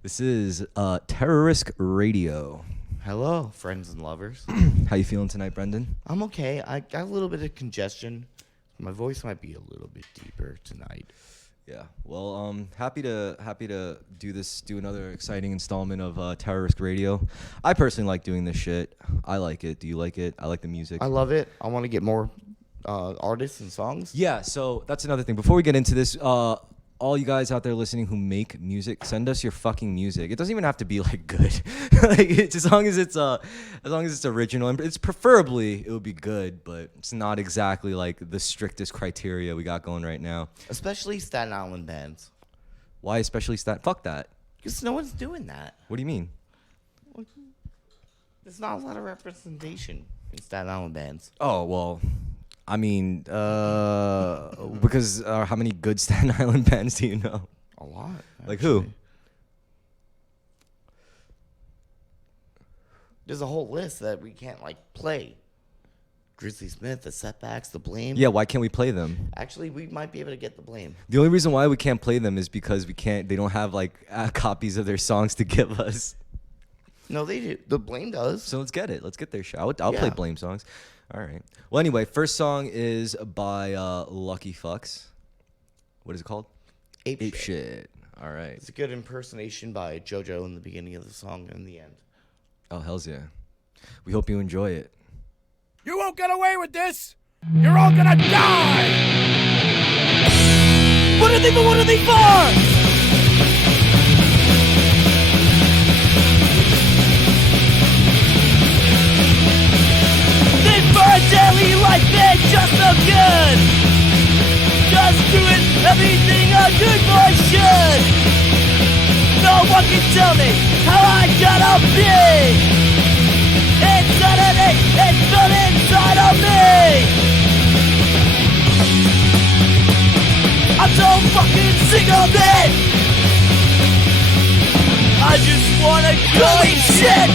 This is Terrorisk Radio. Hello, friends and lovers. How you feeling tonight, Brendan? I'm okay. I got a little bit of congestion. My voice might be a little bit deeper tonight. Yeah. Well, happy to do another exciting installment of Terrorisk Radio. I personally like doing this shit. I like it. Do you like it? I like the music. I love it. I want to get more artists and songs. Yeah. So that's another thing. Before we get into this, all you guys out there listening who make music, send us your fucking music. It doesn't even have to be like good. As long as it's original, and it's preferably it would be good, but it's not exactly like the strictest criteria we got going right now. Especially Staten Island bands. Why especially Staten? Fuck that. Because no one's doing that. What do you mean? There's not a lot of representation in Staten Island bands. Oh well, I mean, because how many good Staten Island bands do you know? A lot. Like who? There's a whole list that we can't play. Grizzly Smith, the Setbacks, the Blame. Yeah, why can't we play them? Actually, we might be able to get the Blame. The only reason why we can't play them is because they don't have copies of their songs to give us. No, they do. The Blame does. So let's get it. Let's get their shit. I'll play Blame songs. All right. Well, anyway, first song is by Lucky Fucks. What is it called? Ape Shit. All right. It's a good impersonation by JoJo in the beginning of the song and the end. Oh, hells yeah. We hope you enjoy it. You won't get away with this! You're all gonna die! What are they for? Daily life ain't just so good. Just doing everything a good boy should. No one can tell me how I gotta be. Insanity is built inside of me. I'm so fucking sick of it. I just wanna go eat shit.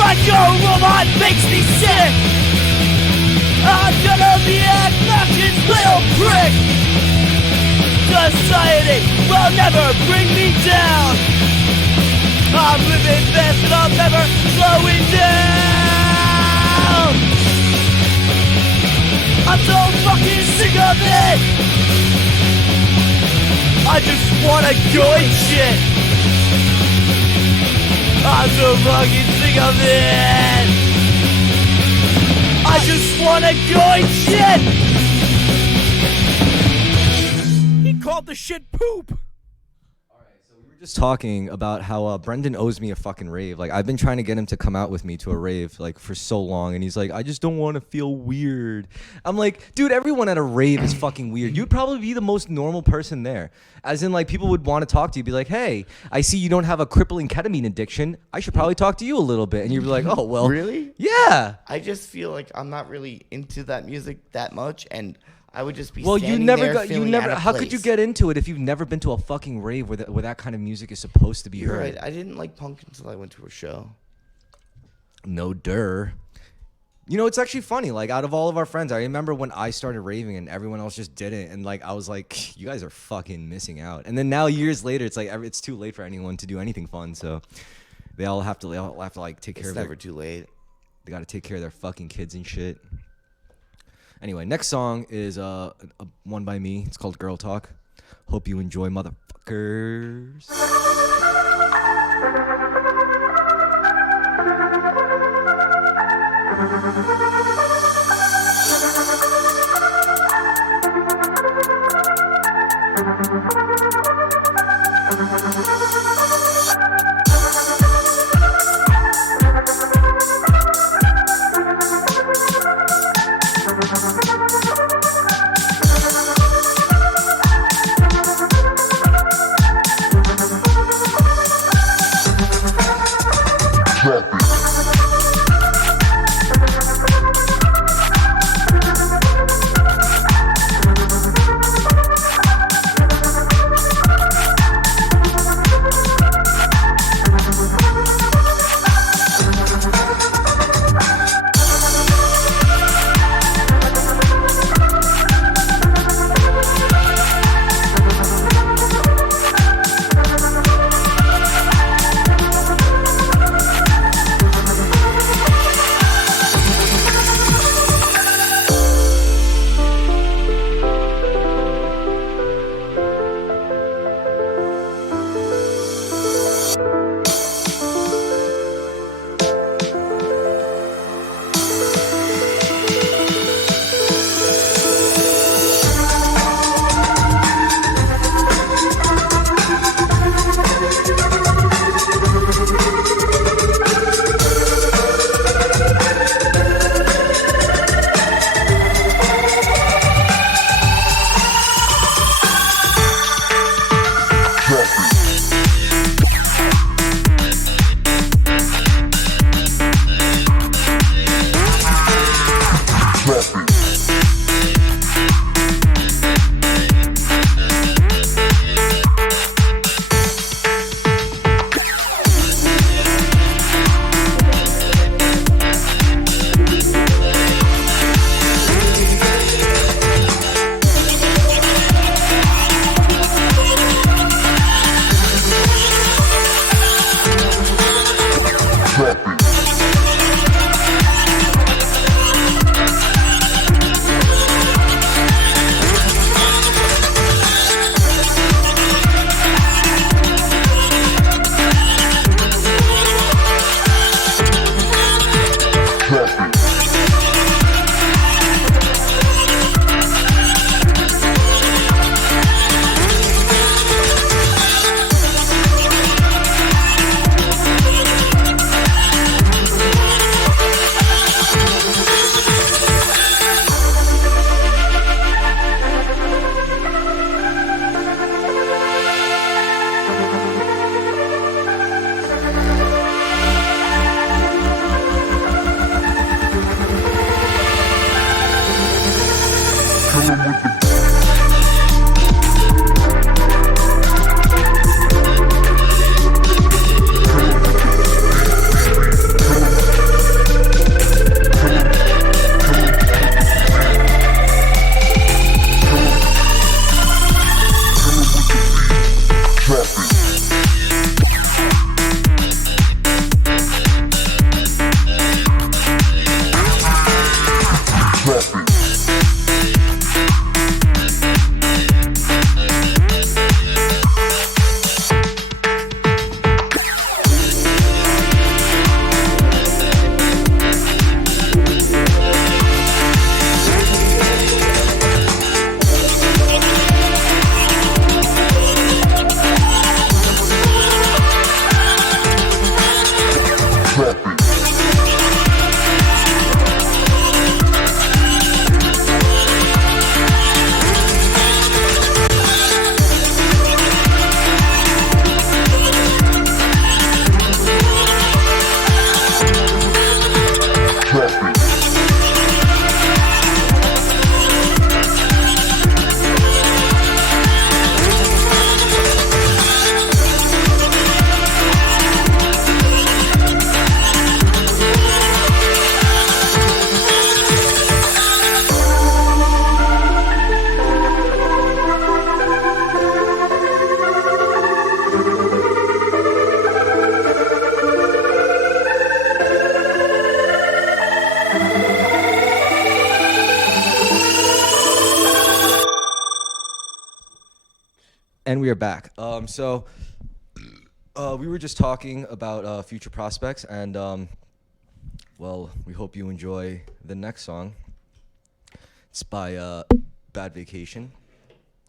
Like your robot makes me sick. I'm gonna be an obnoxious little prick. Society will never bring me down. I'm living fast and I'm never slowing down. I'm so fucking sick of it. I just wanna go eat shit. I'm so fucking sick of it. I just wanna go eat shit. He called the shit poop. Just talking about how Brendan owes me a fucking rave. Like, I've been trying to get him to come out with me to a rave for so long, and he's like, I just don't want to feel weird. I'm like, dude, everyone at a rave is fucking weird. You'd probably be the most normal person there. As in, people would want to talk to you, be like, hey, I see you don't have a crippling ketamine addiction. I should probably talk to you a little bit. And you'd be like, oh, well. Really? Yeah. I just feel like I'm not really into that music that much, and I would just be well, standing you never there got, you feeling never. out of How place. could you get into it if you've never been to a fucking rave where that kind of music is supposed to be You're heard? right. I didn't like punk until I went to a show. No dir. You know, it's actually funny. Like, out of all of our friends, I remember when I started raving and everyone else just didn't, and I was like, you guys are fucking missing out. And then now years later, it's it's too late for anyone to do anything fun. So they all have to take care It's of never too late. They got to take care of their fucking kids and shit. Anyway, next song is one by me. It's called Girl Talk. Hope you enjoy, motherfuckers. And we are back. We were just talking about future prospects, and well, we hope you enjoy the next song. It's by Bad Vacation.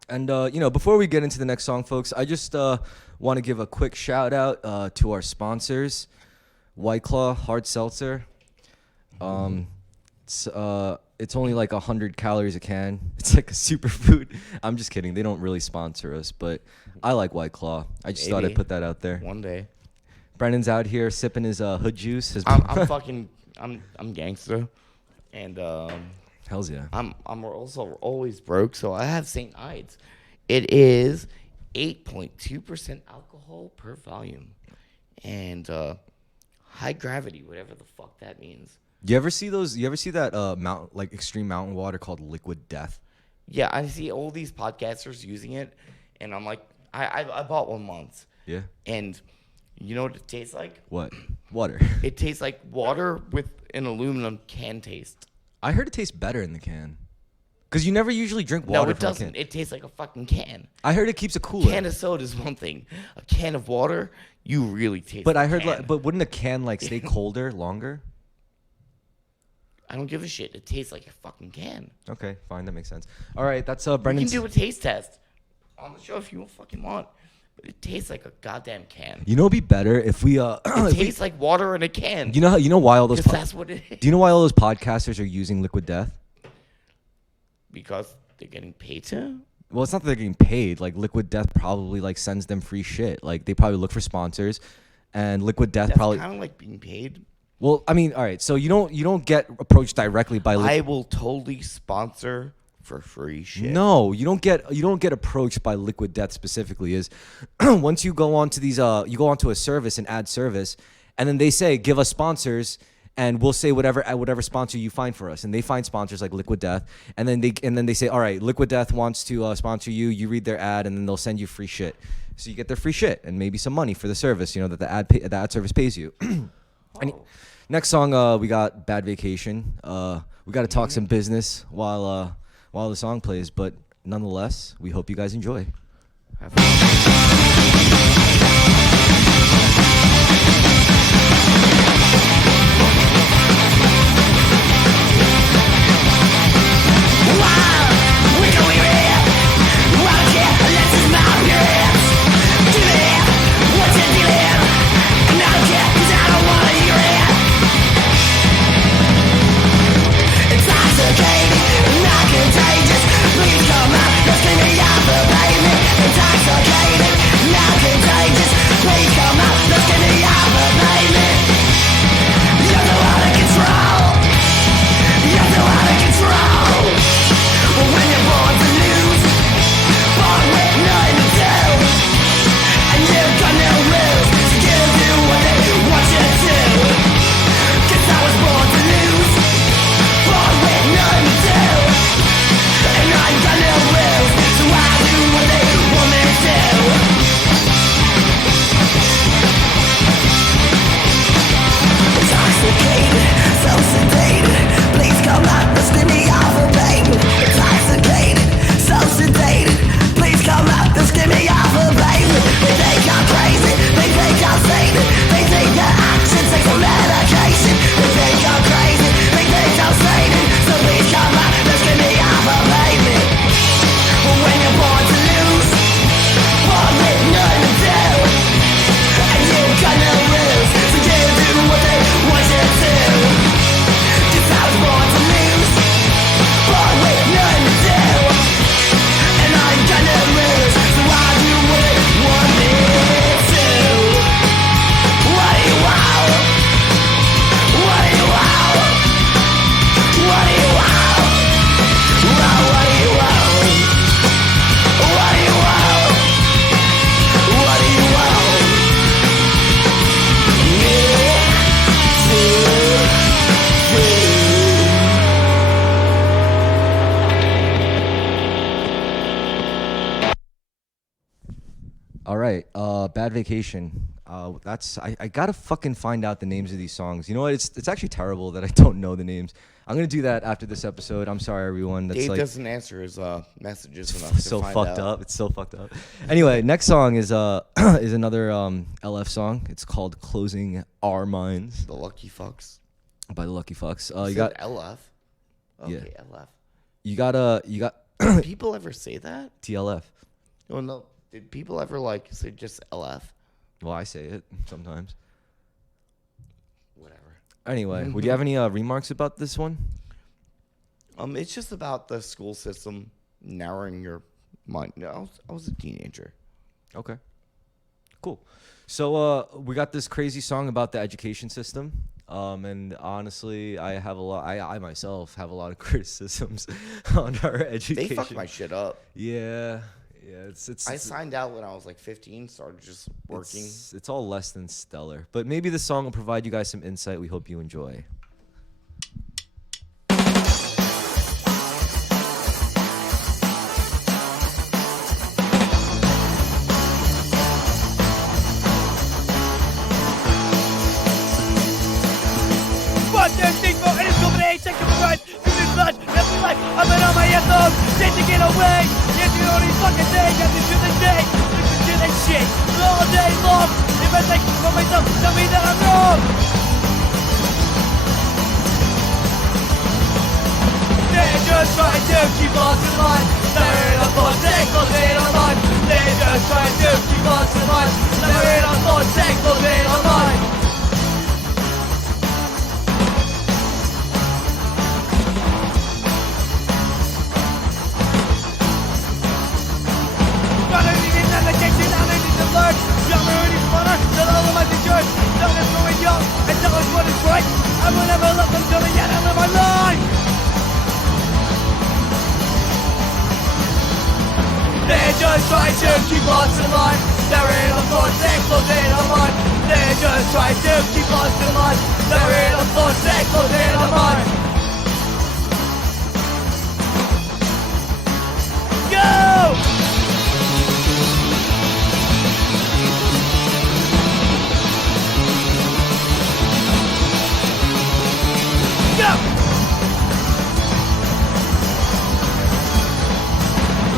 And before we get into the next song, folks, I just want to give a quick shout out to our sponsors, White Claw Hard Seltzer. It's only like 100 calories a can. It's like a superfood. I'm just kidding. They don't really sponsor us, but I like White Claw. I just thought I'd put that out there. One day. Brendan's out here sipping his hood juice. I'm gangster, and Hells yeah. I'm also always broke, so I have St. Ides. It is 8.2% alcohol per volume, and high gravity, whatever the fuck that means. You ever see that extreme mountain water called Liquid Death? Yeah, I see all these podcasters using it, and I'm like, I bought one once. Yeah. And you know what it tastes like? What? Water. It tastes like water with an aluminum can taste. I heard it tastes better in the can. Because you never usually drink water. No, it from doesn't. A can. It tastes like a fucking can. I heard it keeps it cooler. A can of soda is one thing. A can of water, you really taste. But I heard, can. but wouldn't a can stay colder longer? I don't give a shit. It tastes like a fucking can. Okay, fine, that makes sense. All right, that's You can Brendan's. do a taste test on the show if you fucking want. But it tastes like a goddamn can. You know, it'd be better if we It tastes like water in a can. You know why all those? Because that's what it is. Do you know why all those podcasters are using Liquid Death? Because they're getting paid to. Well, it's not that they're getting paid. Like Liquid Death probably sends them free shit. Like they probably look for sponsors, and Liquid Death That's probably. kind of like being paid. Well, I mean, all right. So you don't get approached directly by. I will totally sponsor for free shit. No, you don't get approached by Liquid Death specifically. Is once you go onto these you go onto a service and add service, and then they say give us sponsors, and we'll say whatever sponsor you find for us, and they find sponsors like Liquid Death, and then they say all right, Liquid Death wants to sponsor you. You read their ad, and then they'll send you free shit. So you get their free shit and maybe some money for the service. You know that the ad service pays you. Next song, we got Bad Vacation. We got to talk some business while the song plays, but nonetheless, we hope you guys enjoy. Bad Vacation. I gotta fucking find out the names of these songs. You know what? It's actually terrible that I don't know the names. I'm gonna do that after this episode. I'm sorry, everyone. That's Dave like doesn't answer his messages enough to so find fucked out. up. It's so fucked up. Anyway, next song is is another LF song. It's called "Closing Our Minds" The Lucky Fucks. by the Lucky Fucks. You You got LF. Yeah. Okay, LF. you got you got Did people ever say that? TLF. Oh no. Did people ever like say just LF? Well, I say it sometimes. Whatever. Anyway, would you have any remarks about this one? It's just about the school system narrowing your mind. No, I was a teenager. Okay. Cool. So we got this crazy song about the education system. And honestly, I myself have a lot of criticisms on our education. They fucked my shit up. Yeah. I signed out when I was like 15, started just working. It's all less than stellar. But maybe the song will provide you guys some insight. We hope you enjoy. One, two, three, four, and it's coming eight, second right, this is blood, left and right, I've been on my headphones, chasing it away, yes, you know these fucking days, got this to the day, listen to this shit, all day long, if I think for myself, tell me that I'm wrong. They're just trying to keep us in line, they're in a thought, they close it on mine, they're just trying to keep us in line, they're in a thought, they close it on mine. I will never let them tell me yet I live my life. They're just trying to keep us in line. They're in a thought, they close in our mind. They're just trying to keep us in line. They're in a thought, they close in our mind. Go!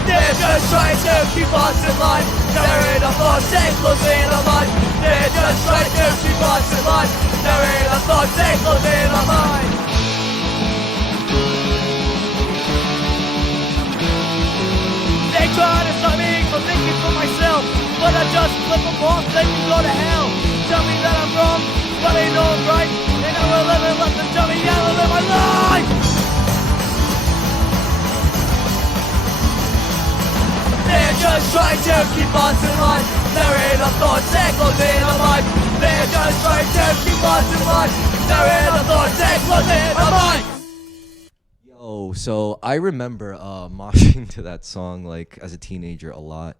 They're just trying to keep us in line. They're in a thought, they close in our mind. They're just trying to keep us in line. They're in a thought, they close in our mind. They try to stop me from thinking for myself, but I just flip them off, they can go to hell. Tell me that I'm wrong, but they know I'm right. And I will never let them tell me how to live my life. They're just trying to keep us in line. They're in a thought, they close in our mind. They're just trying to keep us in line. They're in a thought, they close in our mind. Yo, so I remember moshing to that song like as a teenager a lot.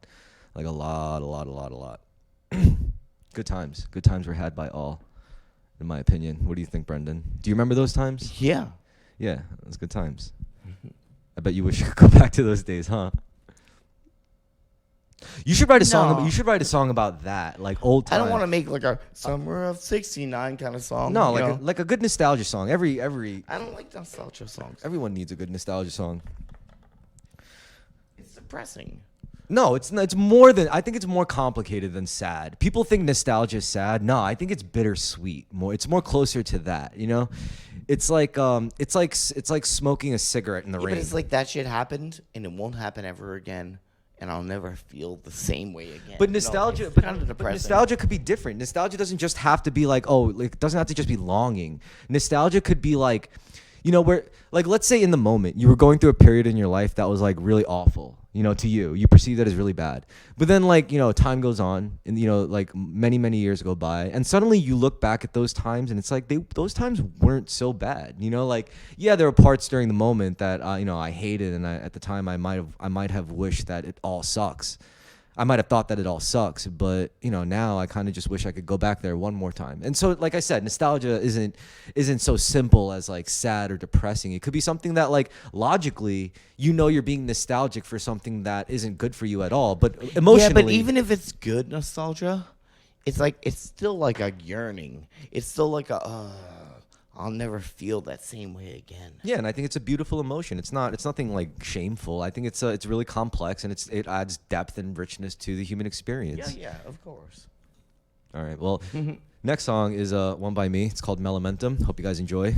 Like a lot. Good times. Good times were had by all, in my opinion. What do you think, Brendan? Do you remember those times? Yeah. Yeah, it was good times. I bet you wish you could go back to those days, huh? You should write a song. No. You should write a song about that, like old I time. don't want to make like a Summer of 69 kind of song. No, you like know? like a good nostalgia song. Every I don't like nostalgia songs. everyone needs a good nostalgia song. It's depressing. No, it's not, it's more than I think it's more complicated than sad. People think nostalgia is sad. No, I think it's bittersweet. It's more closer to that, you know? It's like smoking a cigarette in the Yeah, rain. but it's like that shit happened and it won't happen ever again. And I'll never feel the same way again. But nostalgia, it's but, kind of but depressing. nostalgia could be different. Nostalgia doesn't just have to be like, oh, like it doesn't have to just be longing. Nostalgia could be like, you know, where like let's say in the moment you were going through a period in your life that was like really awful, you know, to you. You perceive that as really bad. But then like, you know, time goes on and you know, like many years go by and suddenly you look back at those times and it's like those times weren't so bad. You know, like yeah, there were parts during the moment that you know, I hated and at the time I might have wished that it all sucks. I might have thought that it all sucks, but you know, now I kind of just wish I could go back there one more time. And so, like I said, nostalgia isn't so simple as like sad or depressing. It could be something that like logically, you know, you're being nostalgic for something that isn't good for you at all, but emotionally. Yeah, but even if it's good nostalgia, it's like it's still like a yearning. It's still like a I'll never feel that same way again. Yeah, and I think it's a beautiful emotion. It's nothing like shameful. I think it's really complex, and it adds depth and richness to the human experience. Yeah, of course. All right. Well, next song is one by me. It's called Melamentum. Hope you guys enjoy.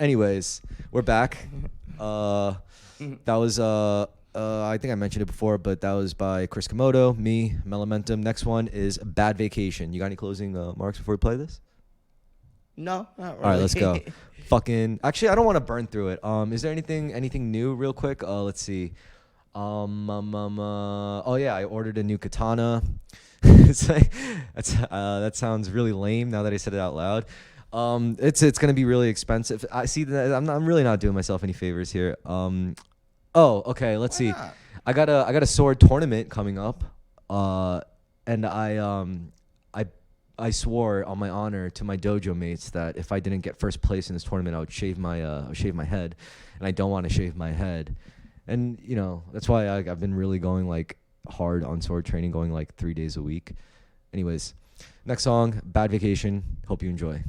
Anyways, we're back. That was I think I mentioned it before, but that was by Chris Kimodo, me, Melamentum. Next one is Bad Vacation. You got any closing marks before we play this? No, not really. All right, let's go. Fucking. Actually, I don't want to burn through it. Is there anything new, real quick? Let's see. Oh yeah, I ordered a new katana. It's like, that sounds really lame now that I said it out loud. It's gonna be really expensive. I see that I'm really not doing myself any favors here. Oh, okay. Let's see. not? I got a sword tournament coming up. And I swore on my honor to my dojo mates that if I didn't get first place in this tournament, I would shave my head, and I don't want to shave my head. And you know that's why I've been really going like hard on sword training, going like 3 days a week. Anyways, next song, Bad Vacation. Hope you enjoy.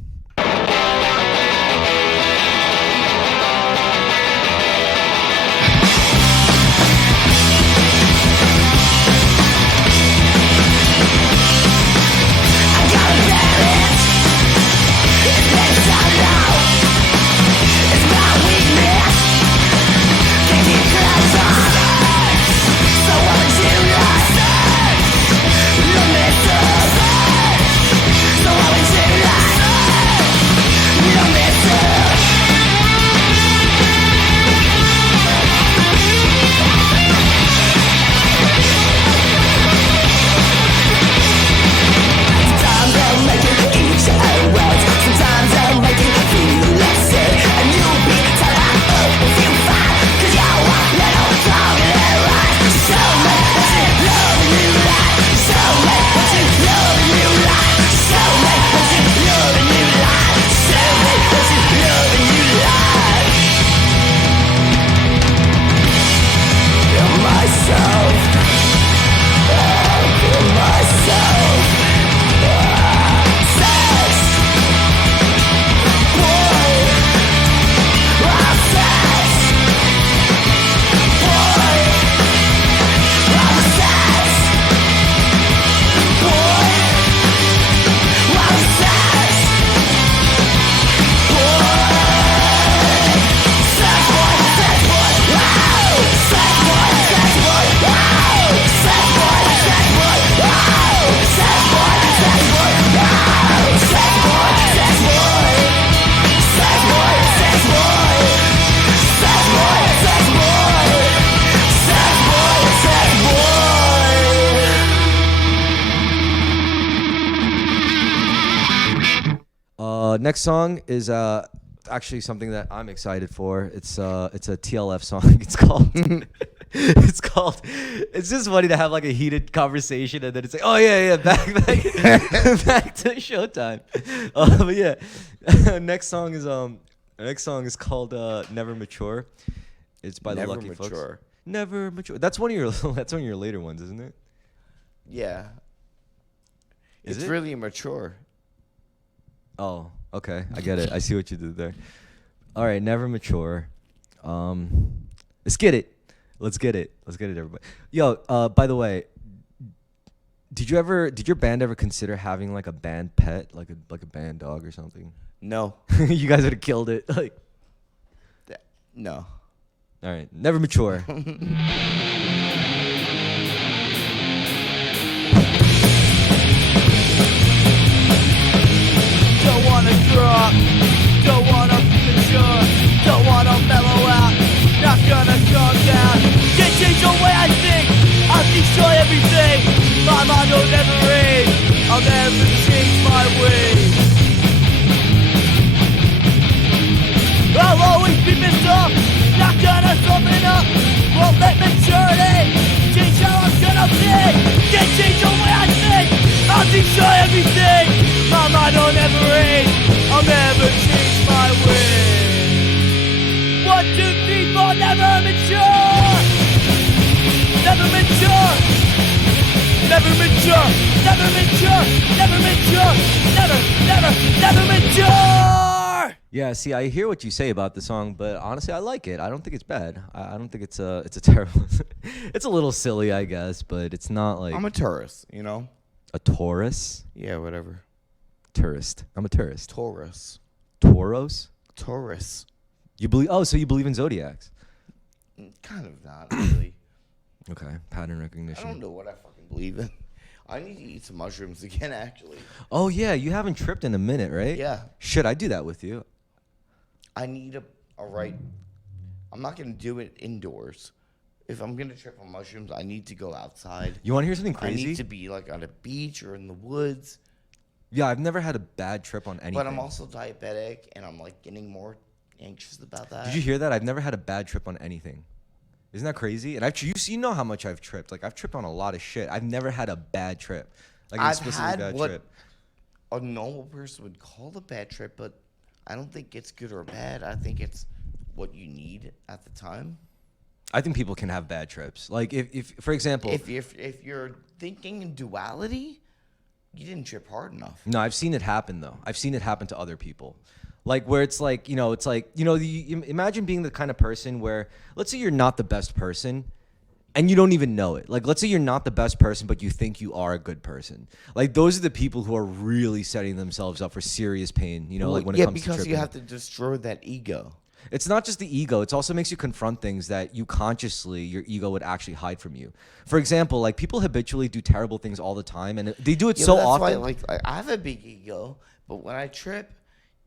next song is actually something that I'm excited for. It's a TLF song. It's called. It's just funny to have like a heated conversation and then it's like, oh yeah, back back to Showtime. But yeah, next song is called Never Mature. It's by the Never Lucky Folks. Mature. Never Mature. That's one of your later ones, isn't it? Yeah. Is It's it? really immature. Oh, okay. I get it. I see what you did there. All right, Never Mature. Let's get it. Let's get it, everybody. Yo, by the way, did your band ever consider having like a band pet, like a band dog or something? No. You guys would have killed it. Like, No. all right, Never Mature. Don't wanna grow up, don't wanna be mature, don't wanna mellow out, not gonna calm down. Can't change the way I think, I'll destroy everything. My mind will never age, I'll never change my ways. I'll always be pissed off, not gonna soften up, won't let maturity change how I'm gonna be. Can't change the way I think, I'll destroy everything. My mind will never age, I'll never change my ways. 1, 2, 3, 4, never mature. Never mature. Never mature. Never mature. Never mature. Never mature. Yeah, see, I hear what you say about the song, but honestly, I like it. I don't think it's bad. I don't think it's a terrible. It's a little silly, I guess, but it's not like I'm a tourist, you know? a Taurus. Yeah, whatever. Tourist. I'm a tourist. Taurus. Tauros? Taurus. You believe? Oh, so you believe in zodiacs? Kind of not really. Okay, pattern I recognition. don't know what I fucking believe in. I need to eat some mushrooms again, actually. Oh yeah, you haven't tripped in a minute, right? Yeah. Should I do that with you? I need a right. I'm not gonna do it indoors. If I'm gonna trip on mushrooms, I need to go outside. You want to hear something I crazy? need to be like on a beach or in the woods. Yeah, I've never had a bad trip on anything. But I'm also diabetic, and I'm like getting more anxious about that. Did you hear that? I've never had a bad trip on anything. Isn't that crazy? And you know how much I've tripped. Like I've tripped on a lot of shit. I've never had a bad trip. Like I've explicitly had bad what trip. a normal person would call a bad trip, but I don't think it's good or bad. I think it's what you need at the time. I think people can have bad trips. Like if for example, If you're thinking in duality, you didn't trip hard enough. no, I've seen it happen though. I've seen it happen to other people. Like where it's like, imagine being the kind of person where, let's say you're not the best person and you don't even know it. Like, let's say you're not the best person, but you think you are a good person. Like, those are the people who are really setting themselves up for serious pain, like when it comes to because tripping. you have to destroy that ego. It's not just the ego. It also makes you confront things that you consciously, your ego would actually hide from you. For example, like people habitually do terrible things all the time, and they do it Yeah, so but that's often. why, like, I have a big ego, but when I trip,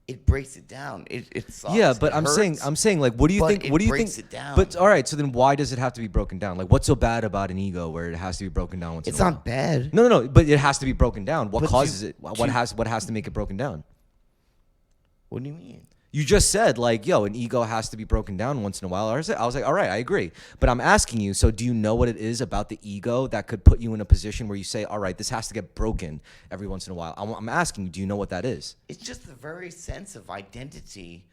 it breaks it down. It sucks. Yeah, but It I'm hurts. saying, like, what do you but think? it What do you breaks think? it down. But all right, so then why does it have to be broken down? Like, what's so bad about an ego where it has to be broken down once It's in a while? not bad. No, but it has to be broken down. What But causes you- it? What has to make it broken down? What do you mean? You just said like, yo, an ego has to be broken down once in a while. I was like, all right, I agree. But I'm asking you, so do you know what it is about the ego that could put you in a position where you say, all right, this has to get broken every once in a while? I'm asking you, do you know what that is? It's just the very sense of identity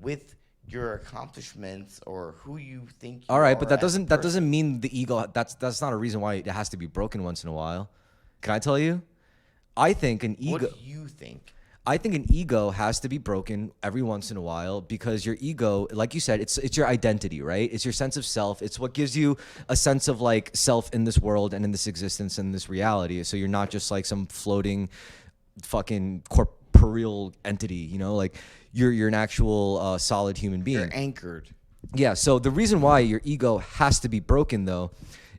with your accomplishments or who you think you All right, are but that as a doesn't person. mean the ego. That's not a reason why it has to be broken once in a while. Can I tell you? I think an ego. What do you think? I think an ego has to be broken every once in a while because your ego, like you said, it's your identity, right? It's your sense of self. It's what gives you a sense of like self in this world and in this existence and this reality. So you're not just like some floating fucking corporeal entity, like you're an actual solid human being. You're anchored. Yeah, so the reason why your ego has to be broken though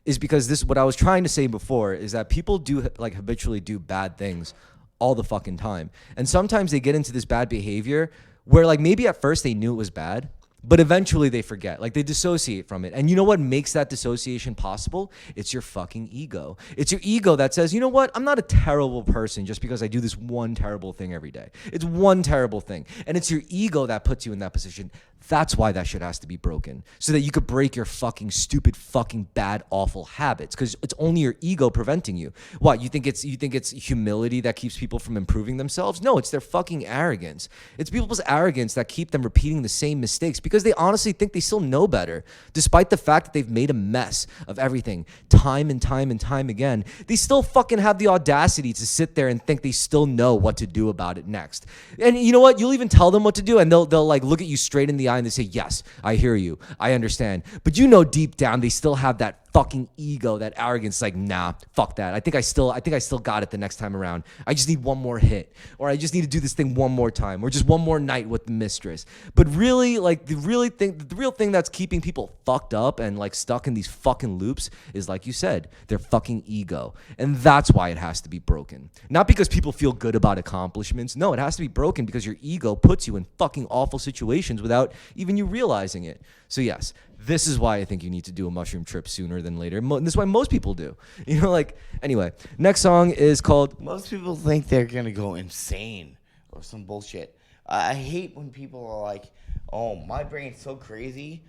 is because this, what I was trying to say before is that people do like habitually do bad things all the fucking time. And sometimes they get into this bad behavior where like maybe at first they knew it was bad, But eventually they forget, like they dissociate from it. And you know what makes that dissociation possible? It's your fucking ego. It's your ego that says, you know what? I'm not a terrible person just because I do this one terrible thing every day. It's one terrible thing. And it's your ego that puts you in that position. That's why that shit has to be broken. So that you could break your fucking stupid, fucking bad, awful habits. Because it's only your ego preventing you. What, you think it's humility that keeps people from improving themselves? No, it's their fucking arrogance. It's people's arrogance that keep them repeating the same mistakes because they honestly think they still know better. Despite the fact that they've made a mess of everything time and time and time again, they still fucking have the audacity to sit there and think they still know what to do about it next. And you know what? You'll even tell them what to do and they'll like look at you straight in the eye and they say, yes, I hear you. I understand. But you know deep down they still have that fucking ego, that arrogance, like, nah, fuck that. I think I still got it the next time around. I just need one more hit, or I just need to do this thing one more time, or just one more night with the mistress. But really, like, the real thing that's keeping people fucked up and like stuck in these fucking loops is, like you said, their fucking ego. And that's why it has to be broken. Not because people feel good about accomplishments. No, it has to be broken because your ego puts you in fucking awful situations without even you realizing it. So yes, this is why I think you need to do a mushroom trip sooner than later. This is why most people do. You know, like, anyway, next song is called... Most people think they're going to go insane or some bullshit. I hate when people are like, oh, my brain's so crazy,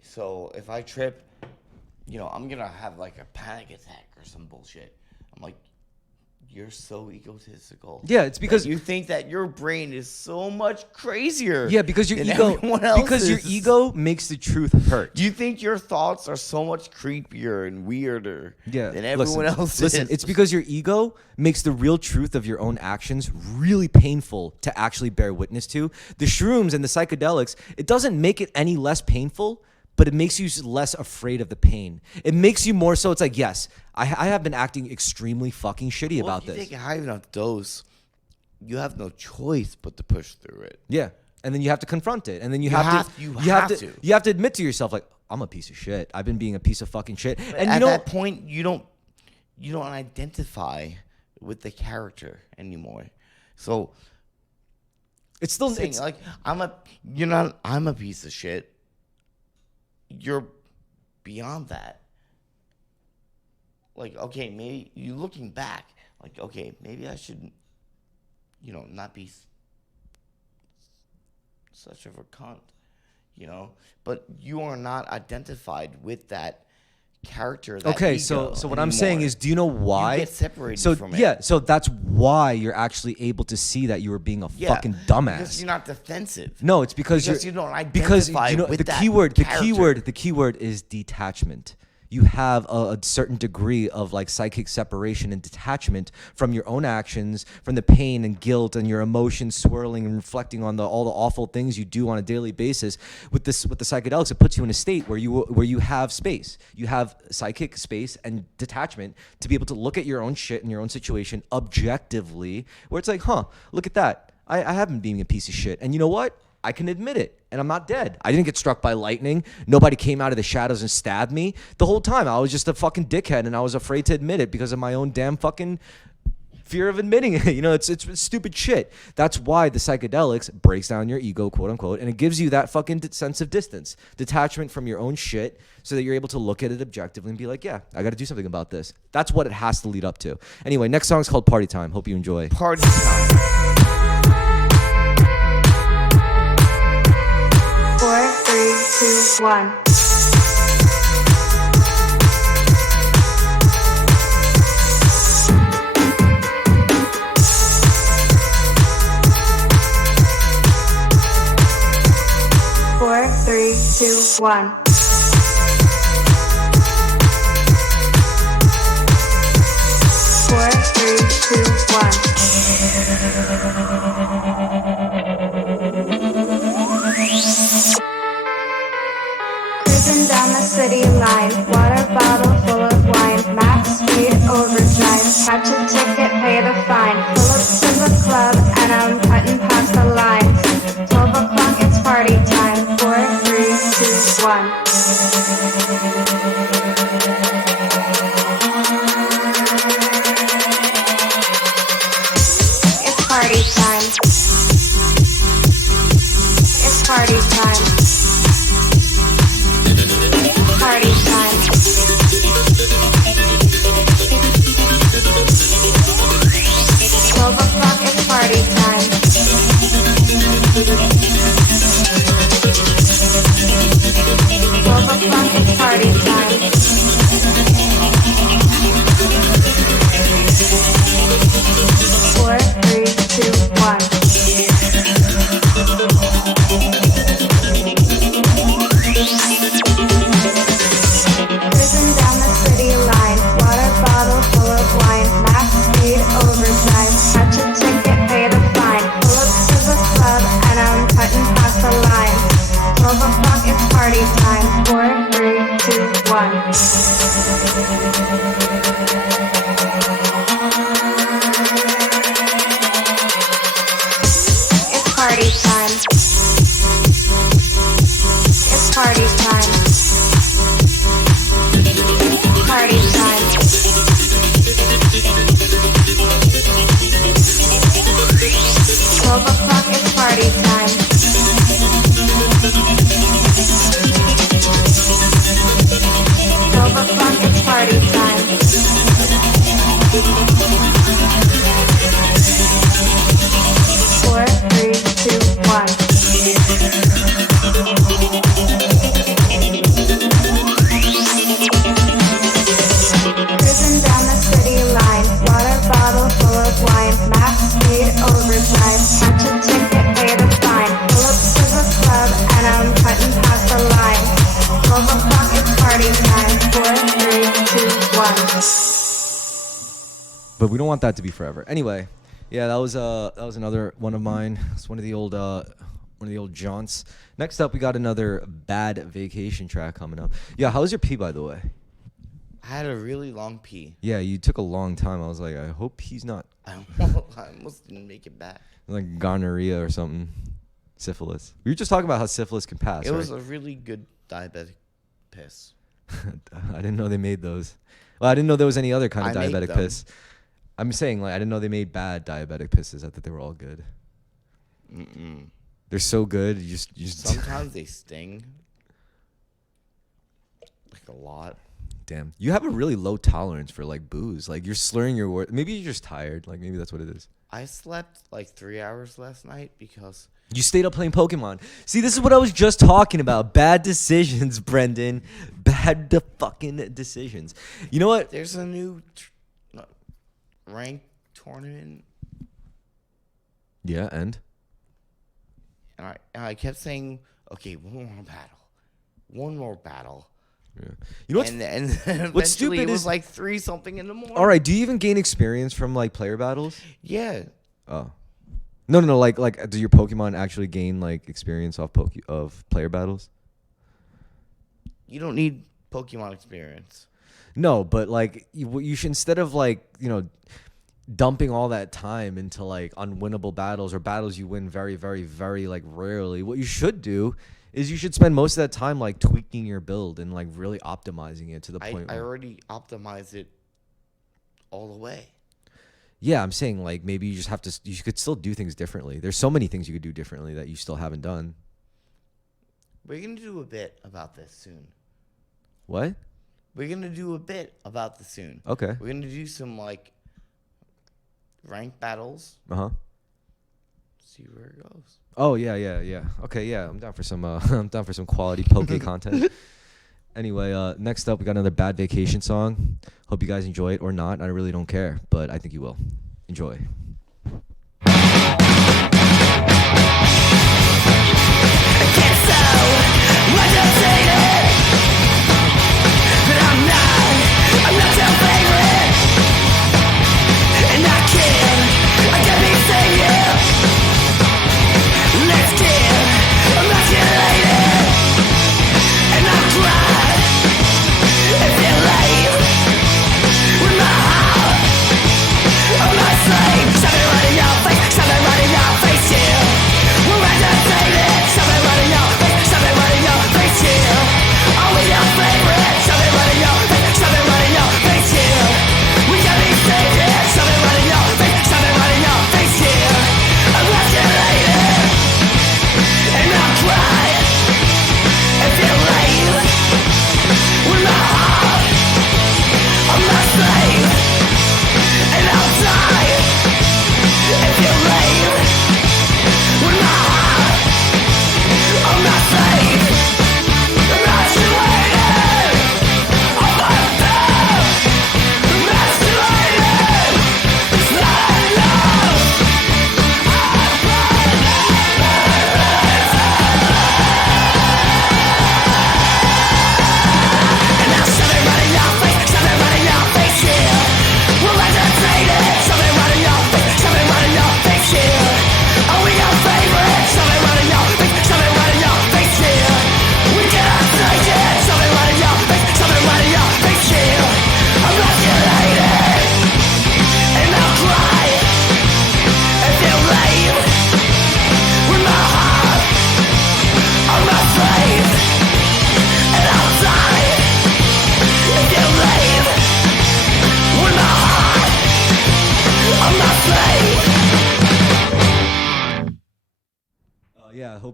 so if I trip, you know, I'm going to have like a panic attack or some bullshit. I'm like, you're so egotistical. Yeah, it's because you think that your brain is so much crazier. Yeah, because your than ego everyone else's. because your ego makes the truth hurt. You think your thoughts are so much creepier and weirder than everyone else's. Listen, it's because your ego makes the real truth of your own actions really painful to actually bear witness to. The shrooms and the psychedelics, it doesn't make it any less painful, but it makes you less afraid of the pain. It makes you more so, it's like, yes, I have been acting extremely fucking shitty about this. If you take a high enough dose, you have no choice but to push through it. Yeah. And then you have to confront it. And then you have to admit to yourself, like, I'm a piece of shit. I've been being a piece of fucking shit. But and at that point, you don't identify with the character anymore. So it's still saying, like, I'm a piece of shit. You're beyond that. Like, okay, maybe you looking back, like, okay, maybe I shouldn't, you know, not be such of a cunt, you know. But you are not identified with that character. That okay, ego so what anymore. I'm saying is, do you know why? You get separated from it. Yeah, so that's why you're actually able to see that you were being a fucking dumbass. Because you're not defensive. No, it's because you don't identify with the that keyword. The keyword is detachment. You have a certain degree of like psychic separation and detachment from your own actions, from the pain and guilt and your emotions swirling and reflecting on all the awful things you do on a daily basis. With the psychedelics, it puts you in a state where you have space. You have psychic space and detachment to be able to look at your own shit and your own situation objectively, where it's like, huh, look at that. I haven't been being a piece of shit. And you know what? I can admit it, and I'm not dead. I didn't get struck by lightning. Nobody came out of the shadows and stabbed me. The whole time, I was just a fucking dickhead, and I was afraid to admit it because of my own damn fucking fear of admitting it. You know, it's stupid shit. That's why the psychedelics breaks down your ego, quote unquote, and it gives you that fucking sense of distance, detachment from your own shit, so that you're able to look at it objectively and be like, yeah, I got to do something about this. That's what it has to lead up to. Anyway, next song's called Party Time. Hope you enjoy. Party Time. 4, 3, 2, 1. Four, three, two, one. 4, 3, 2, 1. Cruising down the city line, water bottle full of wine, max speed overdrive, catch a ticket, pay the fine, pull up to the club and I'm cutting past the lines, 12 o'clock it's party time, 4, 3, 2, 1. It's party time. It's party time. past the lines. 12 o'clock, it's party time. 4, 3, 2, 1. It's party time. It's party time. Party time. 12 o'clock, it's party time. 12 o'clock, it's party time. 4, 3, 2, 1. Cruising down the city line, water bottle full of wine, max speed overdrive, catch a ticket, pay the fine, pull up to the club and I'm cutting past the line. 12 o'clock, it's party time. 4, 3, 2, 1. But we don't want that to be forever. Anyway, yeah, that was another one of mine. It's one of the old jaunts. Next up, we got another bad vacation track coming up. Yeah, how was your pee, by the way? I had a really long pee. Yeah, you took a long time. I was like, I hope he's not I almost didn't make it back. like gonorrhea or something. Syphilis. We were just talking about how syphilis can pass. It right? was a really good diabetic piss. I didn't know they made those. Well, I didn't know there was any other kind of I make diabetic them. piss. I'm saying, like, I didn't know they made bad diabetic pisses. I thought they were all good. Mm-mm. They're so good. You just Sometimes they sting. Like a lot. damn. You have a really low tolerance for like booze. Like you're slurring your words. Maybe you're just tired. Like maybe that's what it is. I slept like 3 hours last night because You stayed up playing Pokemon. See, this is what I was just talking about. Bad decisions, Brendan. Bad fucking decisions. You know what? there's a new ranked tournament. Yeah, and And I kept saying, okay, one more battle. yeah. You know what's And eventually what's stupid it was is like 3 something in the morning. all right. Do you even gain experience from like player battles? Yeah. Oh, no. Like, do your Pokemon actually gain like experience off of player battles? You don't need Pokemon experience. No, but like you should, instead of like dumping all that time into like unwinnable battles or battles you win very, very, very like rarely. What you should do is you should spend most of that time like tweaking your build and like really optimizing it to the point. I where, already optimized it all the way. yeah, I'm saying like maybe you just have to. You could still do things differently. There's so many things you could do differently that you still haven't done. We're going to do a bit about this soon. What? We're going to do a bit about this soon. Okay. We're going to do some like ranked battles. Uh-huh. See where it goes. Oh yeah. Okay, yeah, I'm down for some I'm down for some quality poke content. Anyway, next up we got another bad vacation song. Hope you guys enjoy it or not. I really don't care, but I think you will. Enjoy. Slave,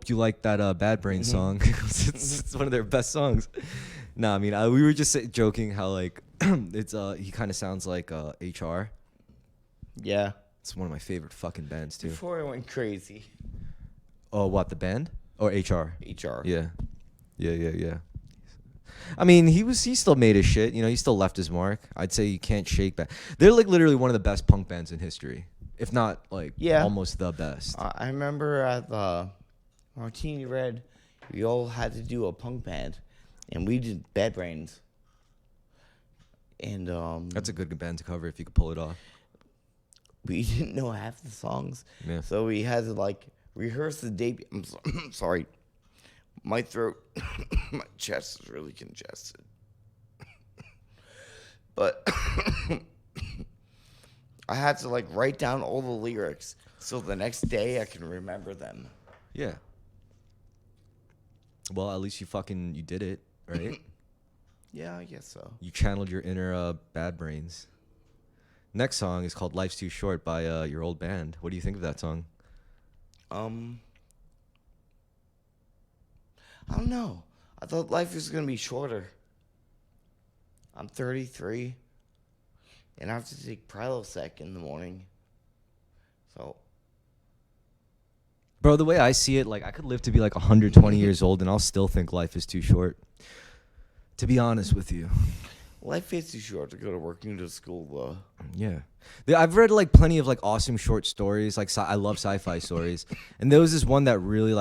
hope you like that Bad Brain song. It's one of their best songs. No, I mean, we were just joking how like it's he kind of sounds like HR. Yeah. It's one of my favorite fucking bands too. Before I went crazy. Oh, what, the band or HR? HR. Yeah. I mean, he still made his shit. You know, he still left his mark. I'd say you can't shake that. They're like literally one of the best punk bands in history, if not like almost the best. I remember at the Martini Red, we all had to do a punk band, and we did Bad Brains. And That's a good band to cover if you could pull it off. we didn't know half the songs, so we had to like rehearse the debut. I'm sorry, my throat, my chest is really congested. But I had to like write down all the lyrics so the next day I can remember them. Yeah. Well, at least you did it, right? Yeah, I guess so. You channeled your inner Bad Brains. Next song is called Life's Too Short by your old band. What do you think of that song? I don't know. I thought life was going to be shorter. I'm 33, and I have to take Prilosec in the morning. So, Bro, the way I see it, like, I could live to be like 120 years old, and I'll still think life is too short. To be honest with you. life is too short to go to work and to school, though. Yeah. I've read like plenty of like awesome short stories. Like I love sci-fi stories, and there was this one that really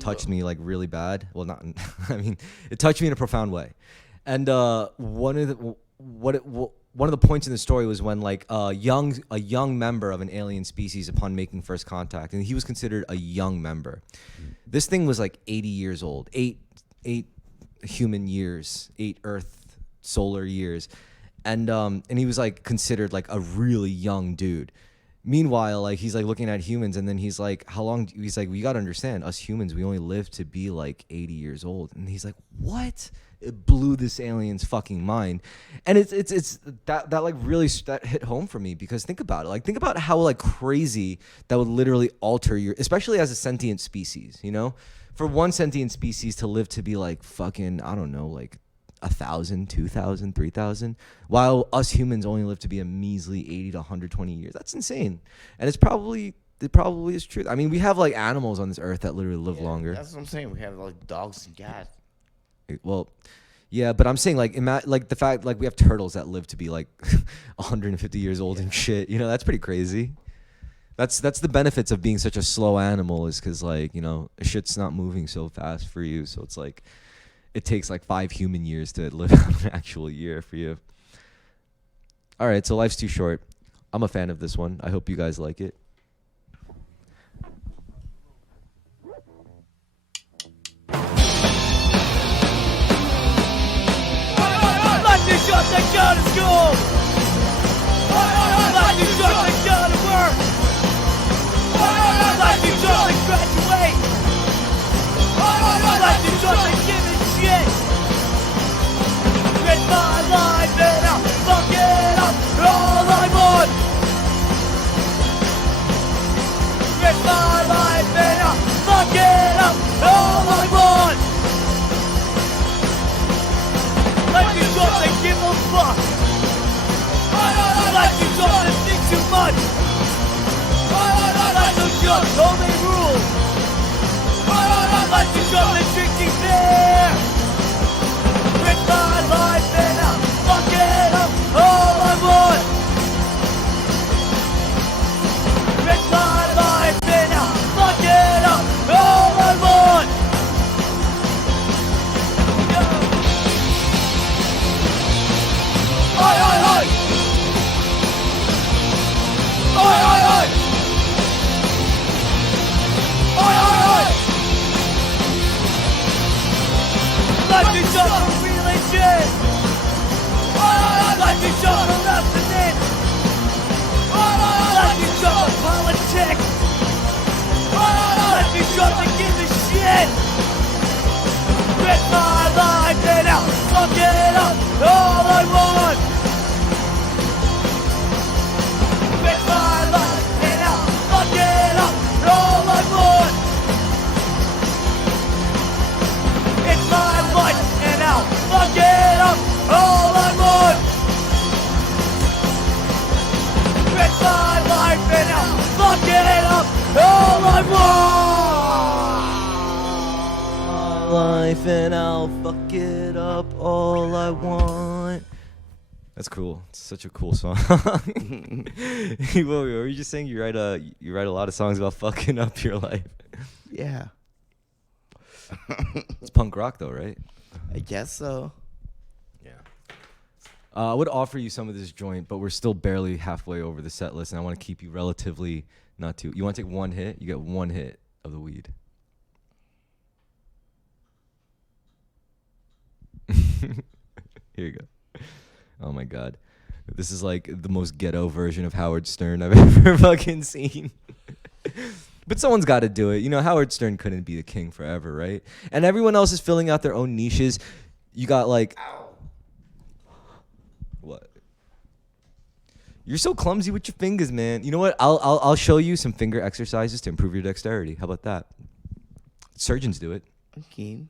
touched me like really bad. Well, not. I mean, it touched me in a profound way. And one of the points in the story was when like a young member of an alien species, upon making first contact, and he was considered a young member. This thing was like 80 years old, eight human years, 8 Earth solar years. And he was like considered like a really young dude. Meanwhile, like he's like looking at humans, and then he's like, "How long?" He's like, "We gotta understand, us humans, we only live to be like 80 years old." And he's like, "What?" It blew this alien's fucking mind, and it's that like really that hit home for me, because think about it, like think about how like crazy that would literally alter your, especially as a sentient species, you know, for one sentient species to live to be like fucking, I don't know, like 1,000, 2,000, 3,000, while us humans only live to be a measly 80 to 120 years. That's insane. And it probably is true. I mean, we have like animals on this earth that literally live longer. That's what I'm saying. We have like dogs and cats. Well, yeah, but I'm saying like like the fact like we have turtles that live to be like 150 years old and shit. You know, that's pretty crazy. That's the benefits of being such a slow animal, is because like, you know, shit's not moving so fast for you. So it's like it takes like 5 human years to live out an actual year for you. All right, so Life's Too Short. I'm a fan of this one. I hope you guys like it. Life is short, they go to school. Life is short, they go to work. Life is short, they graduate. Life is short, they give a shit. With my life and I'll fuck it up all I want. With my life and I'll fuck it up all I want. Life is short, they give a fuck. Life is short, they think too much. Life is short, only rules. Life is short, they drinking beer. With my life and I'll fuck it up all I want. With my life and I'll fuck it up all I want. Oi, oi, oi! Oi, oi, oi! Oi, oi, oi! Life is short for religion. Life is short for abstinence. Life is short for politics. Life is short to give a shit. With my life and I'll fuck it up all I want. With my life and I'll fuck it up all I want. life and I'll fuck it up all I want. That's cool. It's such a cool song. What were you just saying? You write a lot of songs about fucking up your life. Yeah. It's punk rock though, right? I guess so. Yeah. I would offer you some of this joint, but we're still barely halfway over the set list, and I want to keep you relatively not too. You want to take one hit? You get one hit of the weed. Here you go. Oh my god. This is like the most ghetto version of Howard Stern I've ever fucking seen. But someone's got to do it. You know, Howard Stern couldn't be the king forever, right? And everyone else is filling out their own niches. You got like... What? You're so clumsy with your fingers, man. You know what? I'll show you some finger exercises to improve your dexterity. How about that? Surgeons do it. I'm keen.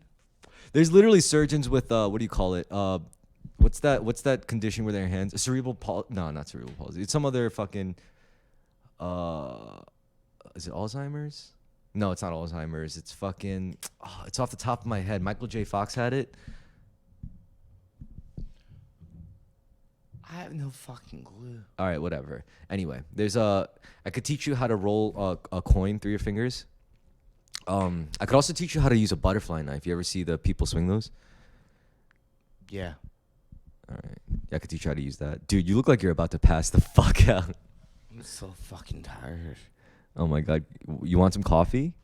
There's literally surgeons with what do you call it? What's that condition where their hands cerebral palsy? No, not cerebral palsy. It's some other fucking is it Alzheimer's? No, it's not Alzheimer's. It's fucking it's off the top of my head. Michael J. Fox had it. I have no fucking clue. All right, whatever. Anyway, I could teach you how to roll a coin through your fingers. I could also teach you how to use a butterfly knife. You ever see the people swing those? Yeah. All right. Yeah, I could teach you how to use that. Dude, you look like you're about to pass the fuck out. I'm so fucking tired. Oh my god. You want some coffee?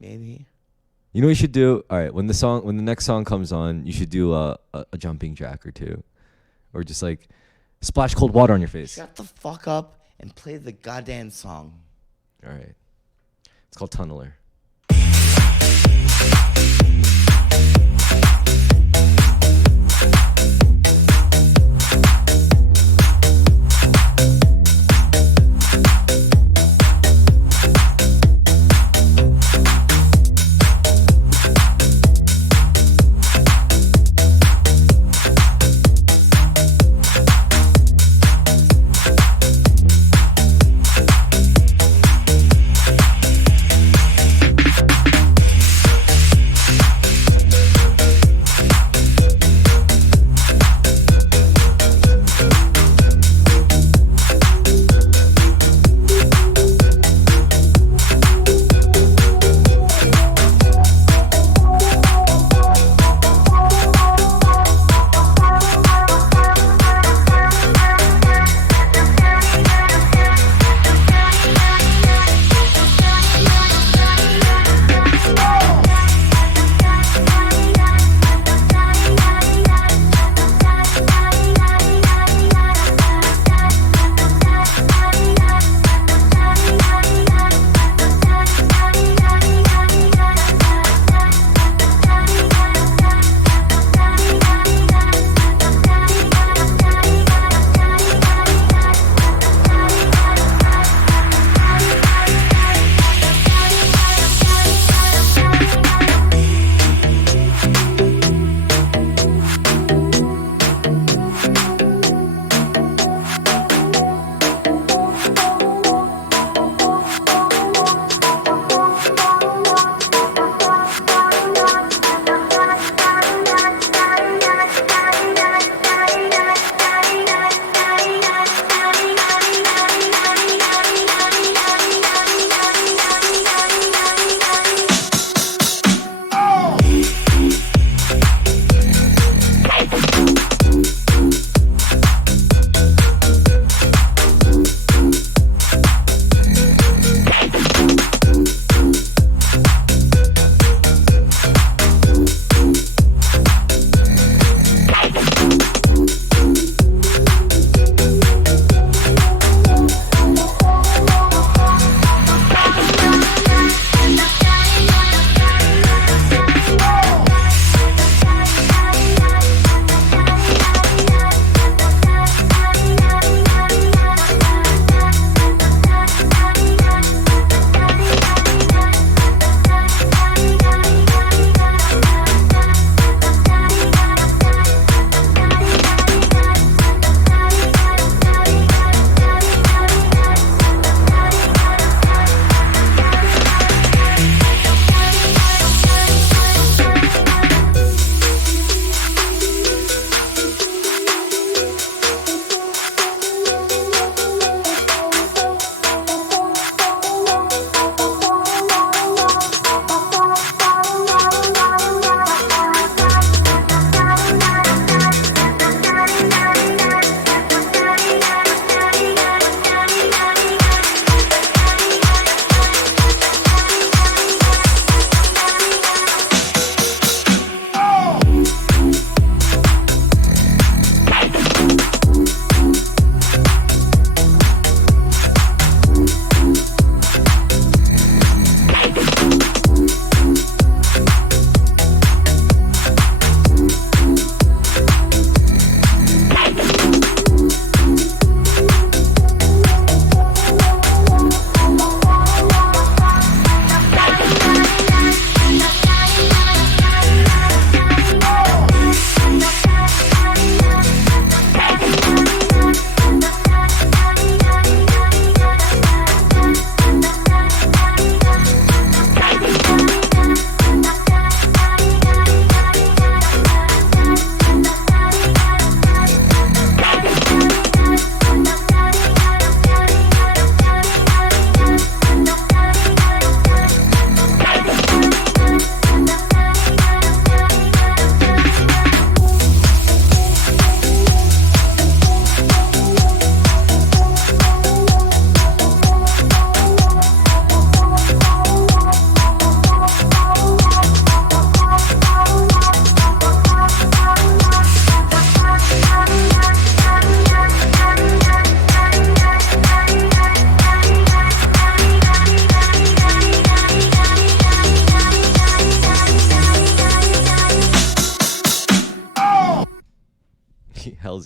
Maybe. You know what you should do? All right, when the next song comes on, you should do a jumping jack or two. Or just like splash cold water on your face. Shut the fuck up and play the goddamn song. All right. It's called Tunneler.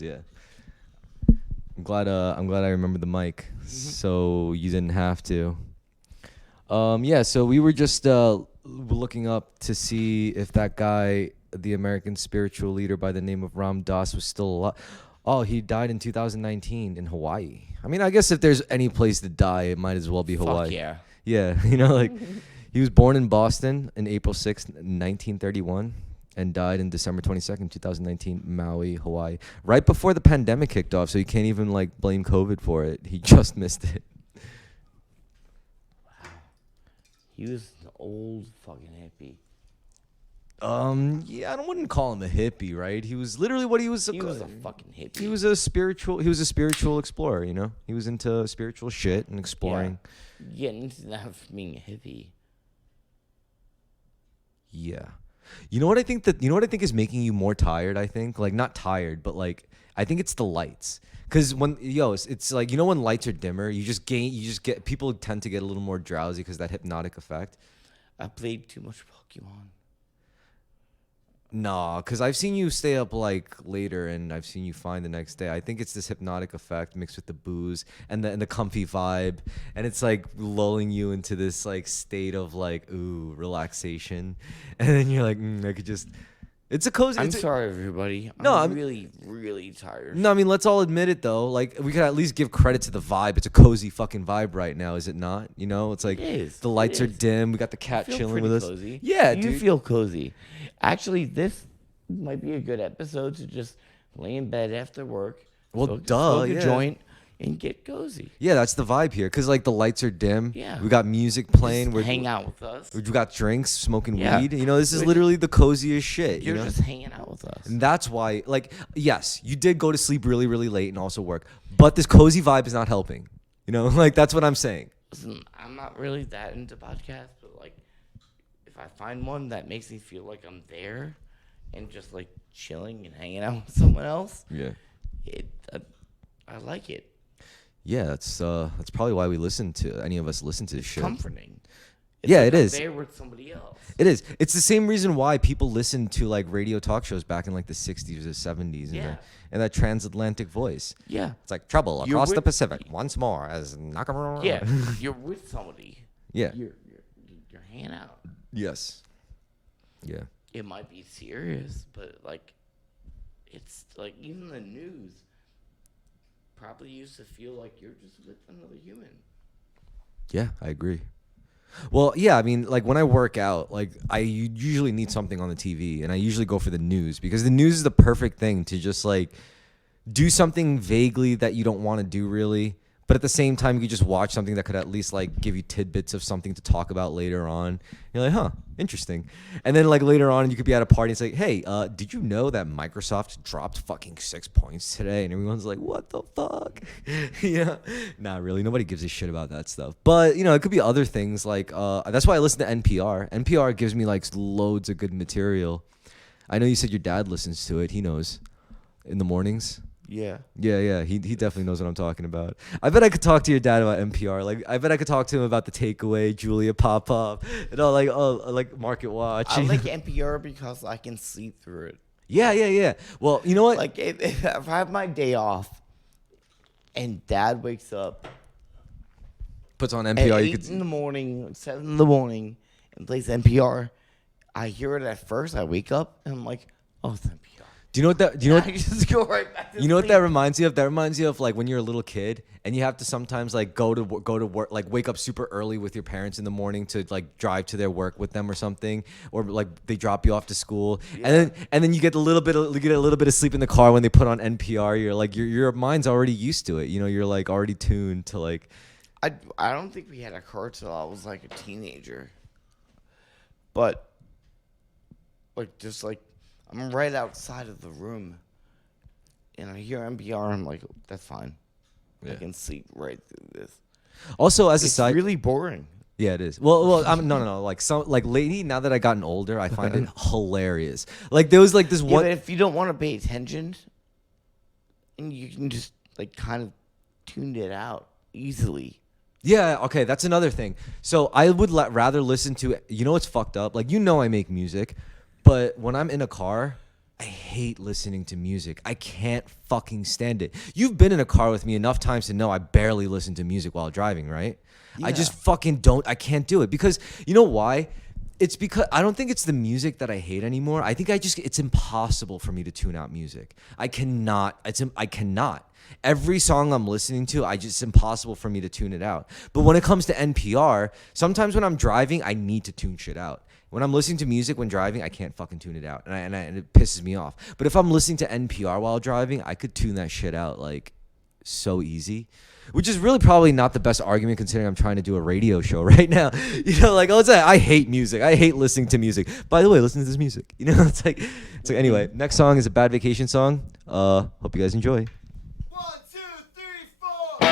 Hells yeah. I'm glad I remembered the mic, so you didn't have to. Yeah, so we were just looking up to see if that guy, the American spiritual leader by the name of Ram Dass, was still alive. Oh, he died in 2019 in Hawaii. I mean, I guess if there's any place to die, it might as well be Hawaii. Fuck yeah. Yeah, like he was born in Boston on April 6th, 1931, and died in December 22nd, 2019, Maui, Hawaii. Right before the pandemic kicked off, so you can't even like blame COVID for it. He just missed it. He was an old fucking hippie. Yeah, I wouldn't call him a hippie, right? He was literally what he was. He was a fucking hippie. He was a spiritual explorer, you know? He was into spiritual shit and exploring. Yeah, into that for being a hippie. Yeah. You know what I think is making you more tired, I think? Like not tired, but like I think it's the lights. Cuz it's like when lights are dimmer, people tend to get a little more drowsy cuz that hypnotic effect. I played too much Pokemon. No, because I've seen you stay up like later, and I've seen you fine the next day. I think it's this hypnotic effect mixed with the booze and the comfy vibe, and it's like lulling you into this like state of like relaxation, and then you're like, I could just. It's a cozy. I'm sorry, everybody. I'm really, really tired. No, I mean let's all admit it though. Like we could at least give credit to the vibe. It's a cozy fucking vibe right now, is it not? You know, it's like the lights are dim. We got the cat chilling with us. Cozy. Yeah, you dude. feel cozy. Actually, this might be a good episode to just lay in bed after work. Well, smoke a yeah. joint and get cozy. Yeah, that's the vibe here. Cause like the lights are dim. Yeah. We got music playing. Just hang out with us. We got drinks, smoking Yeah. weed. You know, this is literally the coziest shit. You're you know? just hanging out with us. And that's why, like, yes, you did go to sleep really, really late and also work. But this cozy vibe is not helping. You know, like that's what I'm saying. Listen, I'm not really that into podcasts, but like, if I find one that makes me feel like I'm there and just like chilling and hanging out with someone else, Yeah. I like it. Yeah, that's probably why any of us listen to this shit. Comforting. Yeah, like it I'm is. there with somebody else. It is. It's the same reason why people listened to like radio talk shows back in like the 60s or 70s and that transatlantic voice. Yeah. It's like trouble You're across the with- Pacific once more as Nakamura. Yeah. You're with somebody. Yeah. You're hanging out. Yes. Yeah. It might be serious, but like, it's like even the news probably used to feel like you're just with another human. Yeah, I agree. Well, yeah, I mean, like when I work out, like I usually need something on the TV, and I usually go for the news because the news is the perfect thing to just like do something vaguely that you don't want to do really, but at the same time you could just watch something that could at least like give you tidbits of something to talk about later on. You're like, huh, interesting. And then like later on you could be at a party and it's like, hey, did you know that Microsoft dropped fucking 6 points today? And everyone's like, what the fuck? Yeah, not really. Nobody gives a shit about that stuff. But you know, it could be other things like that's why I listen to NPR. NPR gives me like loads of good material. I know you said your dad listens to it. He knows in the mornings. Yeah. Yeah. He definitely knows what I'm talking about. I bet I could talk to your dad about NPR. Like, I bet I could talk to him about The Takeaway, Julia Pop-Up, and all like Market Watch. I like NPR because I can sleep through it. Yeah. Well, you know what? Like if I have my day off, and Dad wakes up Puts on at NPR. 8 in the morning, 7 in the morning, and plays NPR. I hear it at first. I wake up and I'm like, oh, it's NPR. Do you know what that? Do you know what? I just go right back to You know what sleep. that reminds you of? That reminds you of like when you're a little kid and you have to sometimes like go to work, like wake up super early with your parents in the morning to like drive to their work with them or something, or like they drop you off to school, and then you get a little bit of sleep in the car when they put on NPR. You're like your mind's already used to it. You know, you're like already tuned to like. I don't think we had a car till I was like a teenager, but like just like. I'm right outside of the room, and I hear NPR. I'm like, that's fine. I Yeah. can sleep right through this. Also, as a It's side, really boring. yeah, it is. Well, no. Like lately, now that I gotten older, I find it hilarious. Like there was like this Yeah, one. but if you don't want to pay attention, and you can just like kind of tune it out easily. Yeah, okay, that's another thing. So I would rather listen to. You know what's fucked up? Like I make music, but when I'm in a car, I hate listening to music. I can't fucking stand it. You've been in a car with me enough times to know I barely listen to music while driving, right? I just fucking don't. I can't do it because you know why? It's because I don't think it's the music that I hate anymore. I think it's impossible for me to tune out music. I cannot. I cannot. Every song I'm listening to, it's impossible for me to tune it out. But when it comes to NPR, sometimes when I'm driving, I need to tune shit out. When I'm listening to music when driving, I can't fucking tune it out, and it pisses me off. But if I'm listening to NPR while driving, I could tune that shit out like so easy. Which is really probably not the best argument considering I'm trying to do a radio show right now. You know, like, I hate music. I hate listening to music. By the way, listen to this music. You know, it's like anyway, next song is a Bad Vacation song. Hope you guys enjoy. 1, 2, 3, 4.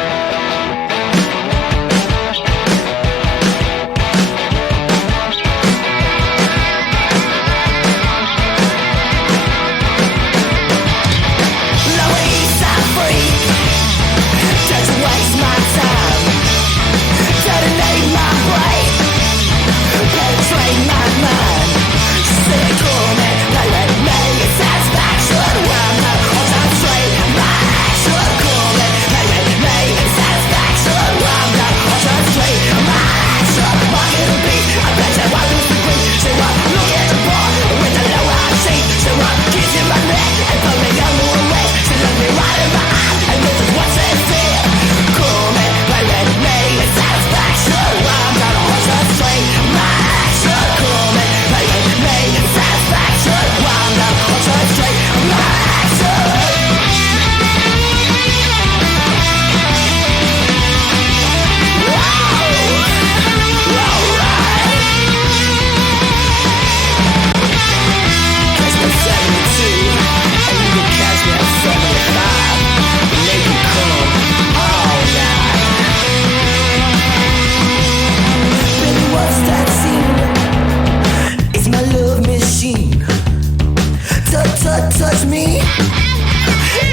Touch me,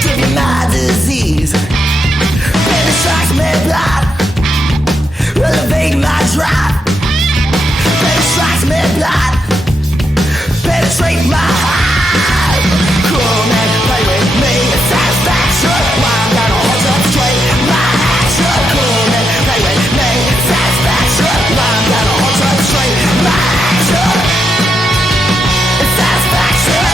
give you my disease. Baby strikes me blood, elevate my drive. Baby strikes me blood, penetrate my heart. Come and play with me, satisfaction. Why I'm gonna hold you straight, my action. Come and play with me, satisfaction. Why I'm gonna hold you straight, my action. Satisfaction.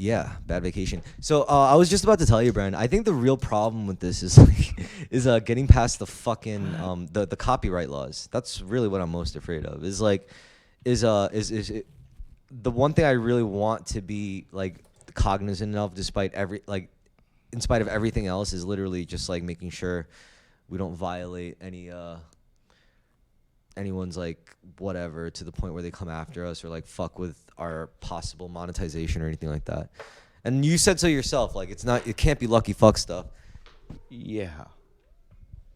Yeah, Bad Vacation. So I was just about to tell you, Brandon. I think the real problem with this is getting past the fucking the copyright laws. That's really what I'm most afraid of. The one thing I really want to be like cognizant of, in spite of everything else, is literally just like making sure we don't violate anyone's like whatever to the point where they come after us or like fuck with our possible monetization or anything like that. And you said so yourself, like it can't be Lucky Fuck stuff. Yeah.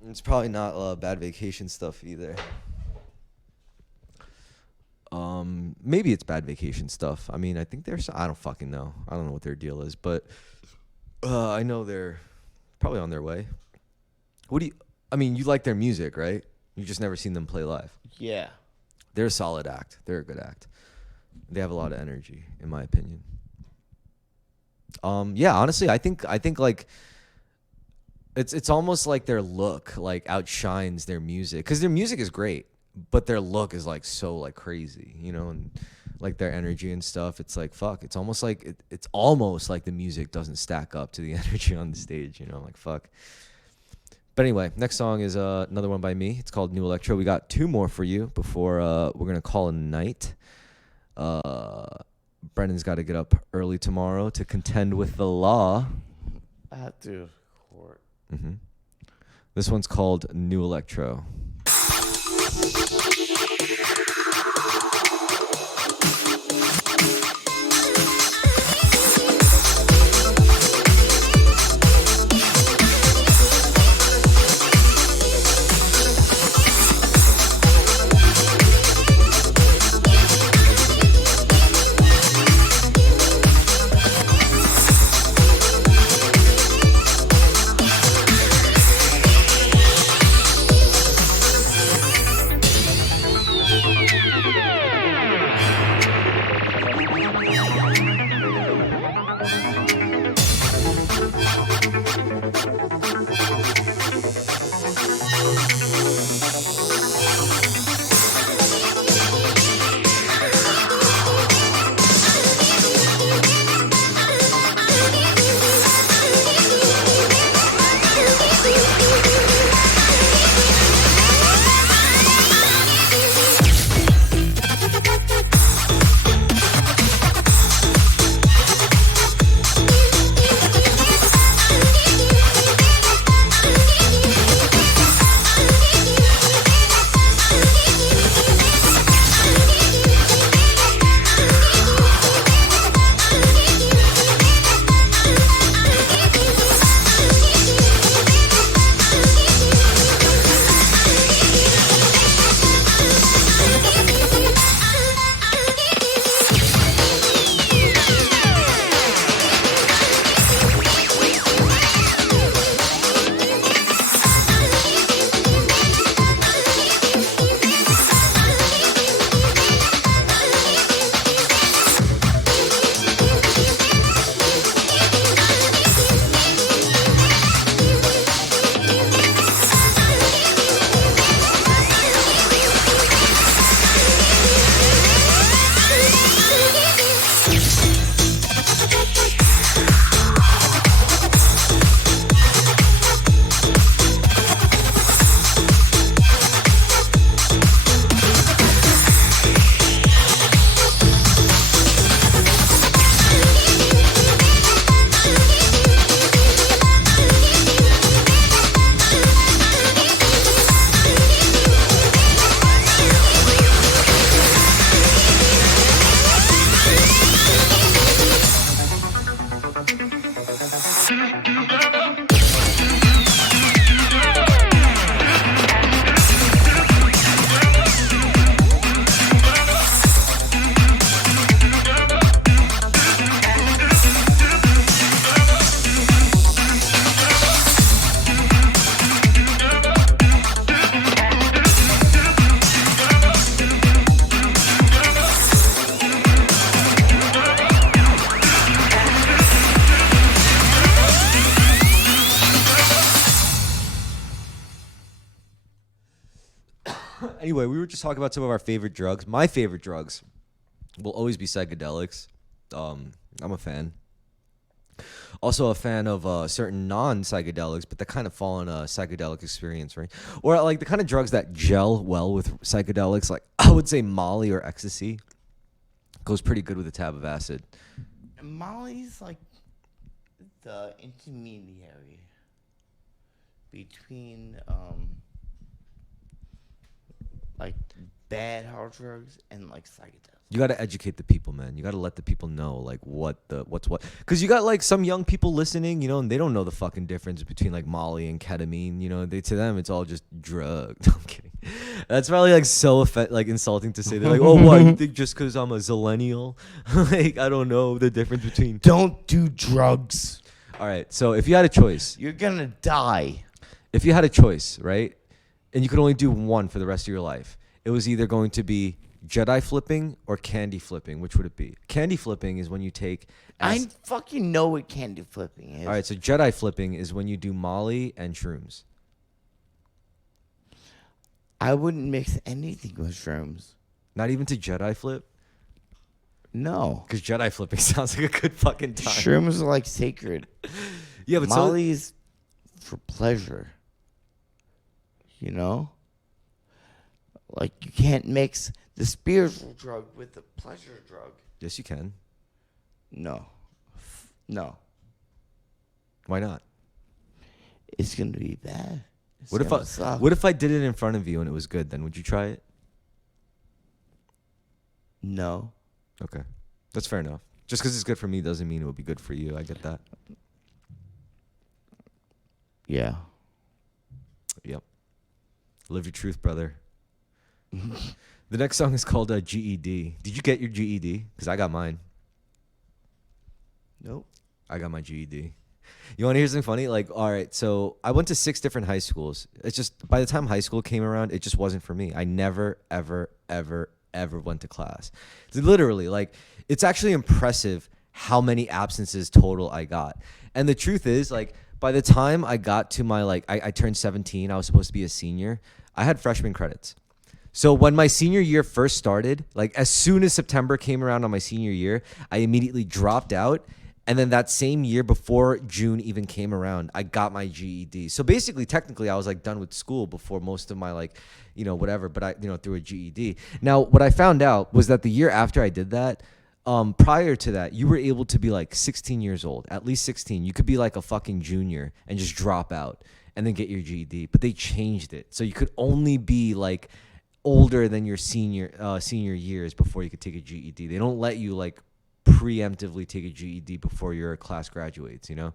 It's probably not Bad Vacation stuff either. Maybe it's Bad Vacation stuff. I mean, I think I don't fucking know. I don't know what their deal is, but I know they're probably on their way. You like their music, right? You just never seen them play live. Yeah. They're a solid act. They're a good act. They have a lot of energy, in my opinion. Yeah, honestly, I think like it's almost like their look like outshines their music, because their music is great, but their look is like so like crazy, you know, and like their energy and stuff. It's like fuck. It's almost like the music doesn't stack up to the energy on the stage, you know, like fuck. But anyway, next song is another one by me. It's called New Electro. We got two more for you before we're gonna call it a night. Brendan's got to get up early tomorrow to contend with the law. I have to court. Mm-hmm. This one's called New Electro. Anyway, we were just talking about some of our favorite drugs. My favorite drugs will always be psychedelics. I'm a fan. Also a fan of certain non-psychedelics, but that kind of fall in a psychedelic experience, right? Or like the kind of drugs that gel well with psychedelics, like I would say Molly or ecstasy goes pretty good with a tab of acid. Molly's like the intermediary between like bad hard drugs and like psychedelics. You got to educate the people, man. You got to let the people know like what's what. Because you got like some young people listening, you know, and they don't know the fucking difference between like Molly and ketamine. You know, to them it's all just drugs. I'm kidding. That's probably like so like insulting to say. They're like, oh, what? You think just because I'm a zillennial, like I don't know the difference between. Don't do drugs. All right. So if you had a choice, You're gonna die. if you had a choice, right, and you could only do one for the rest of your life, it was either going to be Jedi flipping or candy flipping. Which would it be? Candy flipping is when you take. I fucking know what candy flipping is. All right, so Jedi flipping is when you do Molly and shrooms. I wouldn't mix anything with shrooms. Not even to Jedi flip, No. because Jedi flipping sounds like a good fucking time. Shrooms are like sacred. Yeah, but Molly's for pleasure. You know? Like you can't mix the spiritual drug with the pleasure drug. yes, you can. No. No. Why not? It's gonna be bad. It's What if gonna suck. What if I did it in front of you and it was good? Then would you try it? No. Okay, that's fair enough. Just because it's good for me doesn't mean it would be good for you. I get that. Yeah. Yep. Live your truth, brother. The next song is called GED. Did you get your GED? Because I got mine. Nope. I got my GED. You want to hear something funny? Like, all right, so I went to 6 different high schools. It's just, by the time high school came around, it just wasn't for me. I never, ever, ever, ever went to class. Literally, like, it's actually impressive how many absences total I got. And the truth is, like, by the time I got to my, like, I turned 17, I was supposed to be a senior, I had freshman credits. So when my senior year first started, like, as soon as September came around on my senior year, I immediately dropped out. And then that same year, before June even came around, I got my GED. So basically, technically, I was like done with school before most of my like, you know, whatever. But I, you know, through a GED. Now, what I found out was that the year after I did that, prior to that, you were able to be like 16 years old, at least 16. You could be like a fucking junior and just drop out and then get your GED. But they changed it, so you could only be like older than your senior years before you could take a GED. They don't let you like preemptively take a GED before your class graduates, you know?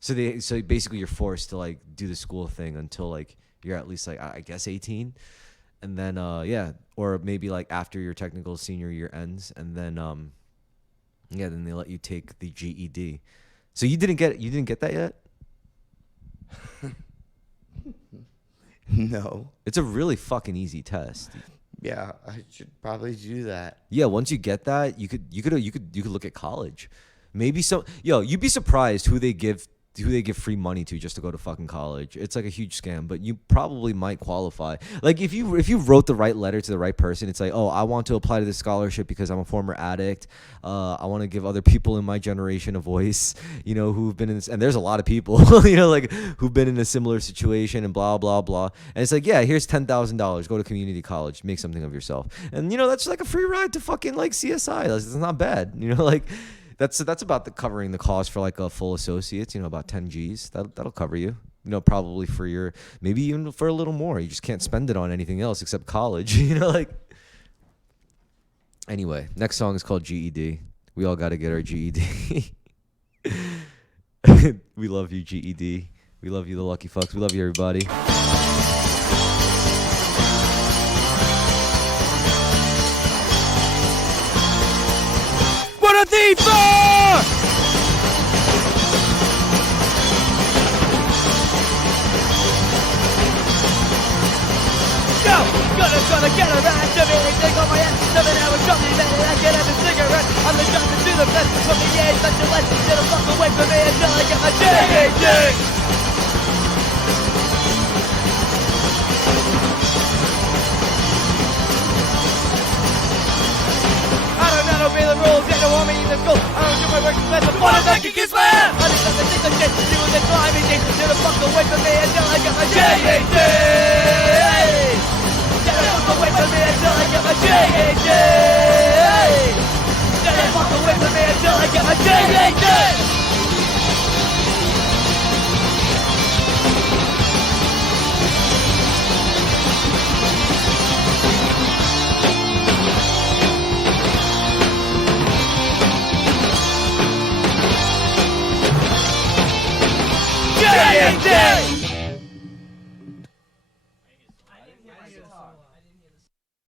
So basically you're forced to like do the school thing until like you're at least like I guess 18. And then yeah, or maybe like after your technical senior year ends, and then yeah, then they let you take the GED. So you didn't get that yet? No. It's a really fucking easy test. Yeah, I should probably do that. Yeah, once you get that, you could look at college. Maybe you'd be surprised who they give free money to just to go to fucking college. It's like a huge scam, but you probably might qualify. Like if you wrote the right letter to the right person, it's like, oh, I want to apply to this scholarship because I'm a former addict. I want to give other people in my generation a voice, you know, who've been in this, and there's a lot of people, you know, like who've been in a similar situation and blah, blah, blah. And it's like, yeah, here's $10,000, go to community college, make something of yourself. And you know, that's like a free ride to fucking like CSI. It's not bad, you know, like that's about covering the cost for like a full associate's, you know, about 10 G's. That'll cover you, you know, probably for your, maybe even for a little more. You just can't spend it on anything else except college, you know, like. Anyway, next song is called GED. We all got to get our GED. We love you, GED. We love you, the lucky fucks. We love you, everybody. What a thief! Yo, gonna get around to everything on my ass. 7 hours coming, man, I get up a cigarette. I'm the jumping to the best from the age, but you let get a fuck away from me until I get my GED. work as a fun that can kiss my ass. I did nothing to get to do with the climbing thing. Get the fuck away from me until I get my JAD. Get the fuck away from me until I get my JAD. Get the fuck away from me until I get my JAD.